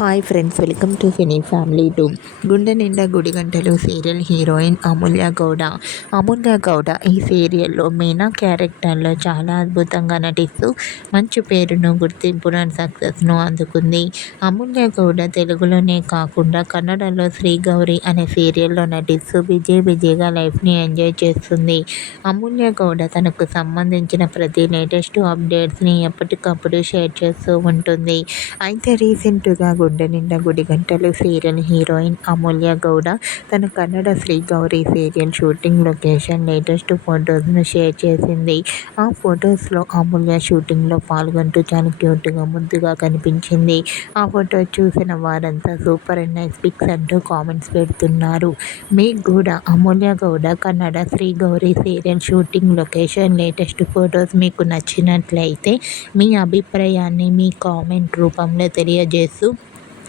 Hi friends welcome to cine family two Gunde Ninda Gudi Gantalu serial heroine Amulya Gowda. Amulya Gowda ఈ సీరియల్లో మీనా క్యారెక్టర్లో చాలా అద్భుతంగా నటిస్తూ మంచి పేరును గుర్తింపును సక్సెస్ను అందుకుంది. అమూల్య గౌడ తెలుగులోనే కాకుండా కన్నడలో శ్రీ గౌరి అనే సీరియల్లో నటిస్తూ విజయ్ విజయ్గా లైఫ్ని ఎంజాయ్ చేస్తుంది. అమూల్య గౌడ తనకు సంబంధించిన ప్రతి లేటెస్ట్ అప్డేట్స్ని ఎప్పటికప్పుడు షేర్ చేస్తూ ఉంటుంది. అయితే రీసెంట్గా గుండె నిండా గుడి గంటలు. సీరియల్ హీరోయిన్ అమూల్య గౌడ తన Kannada Sri Gowri serial shooting location latest ఫొటోస్ను share చేసింది. ఆ ఫొటోస్లో అమూల్య షూటింగ్లో పాల్గొంటూ చాలా క్యూట్గా ముద్దుగా కనిపించింది. ఆ ఫోటో చూసిన వారంతా సూపర్ అండ్ నైస్ పిక్స్ అంటూ కామెంట్స్ పెడుతున్నారు. మీకు కూడా Amulya Gowda Kannada Sri Gowri serial shooting location latest photos మీకు నచ్చినట్లయితే మీ అభిప్రాయాన్ని మీ కామెంట్ రూపంలో తెలియజేస్తూ